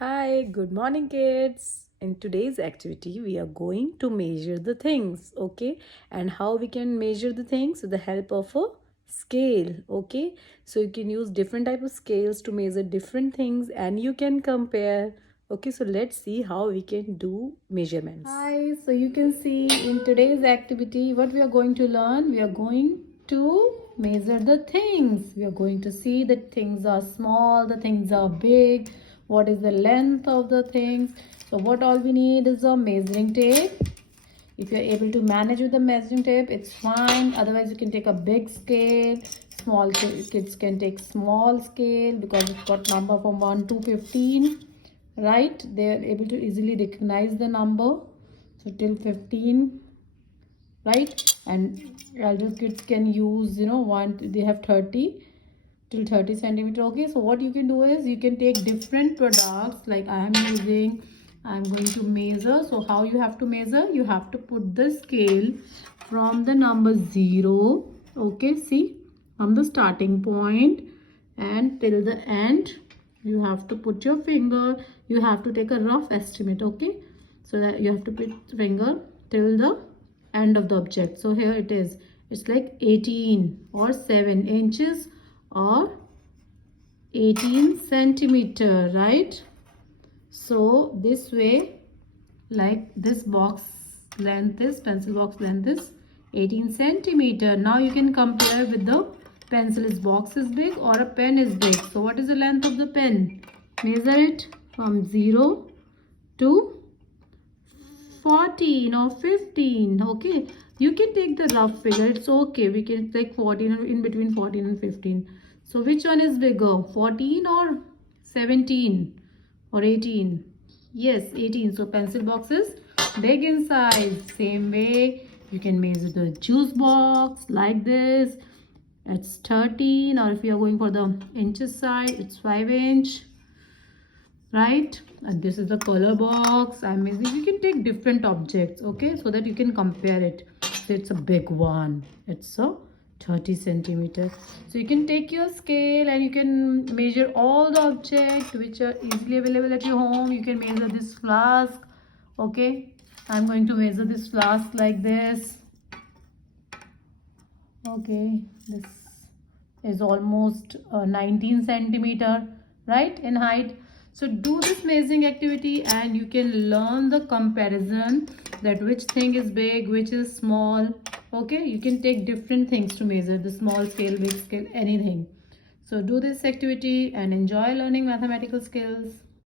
Hi, good morning, kids. In today's activity, we are going to measure the things, okay? And how we can measure the things with the help of a scale, okay? So you can use different type of scales to measure different things and you can compare. Okay, so let's see how we can do measurements. Hi, so you can see in today's activity what we are going to learn. We are going to measure the things. We are going to see that things are small, the things are big, what is the length of the things. So what all we need is a measuring tape. If you're able to manage with the measuring tape, it's fine. Otherwise you can take a big scale. Small kids can take small scale because it's got number from 1 to 15, right? They're able to easily recognize the number, so till 15, right? And elder kids can use, one, they have 30 till 30 centimeter. Okay, so what you can do is you can take different products, like I'm going to measure. So how you have to measure? You have to put the scale from the number 0, okay, see, from the starting point and till the end. You have to put your finger, you have to take a rough estimate, okay? So that you have to put finger till the end of the object. So here it is, it's like 18 or 7 inches or 18 centimeter, right? So this way, like this box length is, pencil box length is 18 centimeter. Now you can compare with the pencil. Is box is big or a pen is big? So what is the length of the pen? Measure it from 0 to 14 or 15. Okay, you can take the rough figure, it's okay. We can take 14 or in between 14 and 15. So which one is bigger, 14 or 17 or 18? Yes, 18. So pencil box is big in size. Same way you can measure the juice box like this. It's 13, or if you are going for the inches side, it's 5 inch, right? And this is the color box. I mean, you can take different objects, okay, so that you can compare it. So it's a big one, it's a 30 centimeter. So you can take your scale and you can measure all the objects which are easily available at your home. You can measure this flask, okay. I'm going to measure this flask like this, okay. This is almost 19 centimeter, right, in height. So do this measuring activity and you can learn the comparison, that which thing is big, which is small, okay. You can take different things to measure, the small scale, big scale, anything. So do this activity and enjoy learning mathematical skills.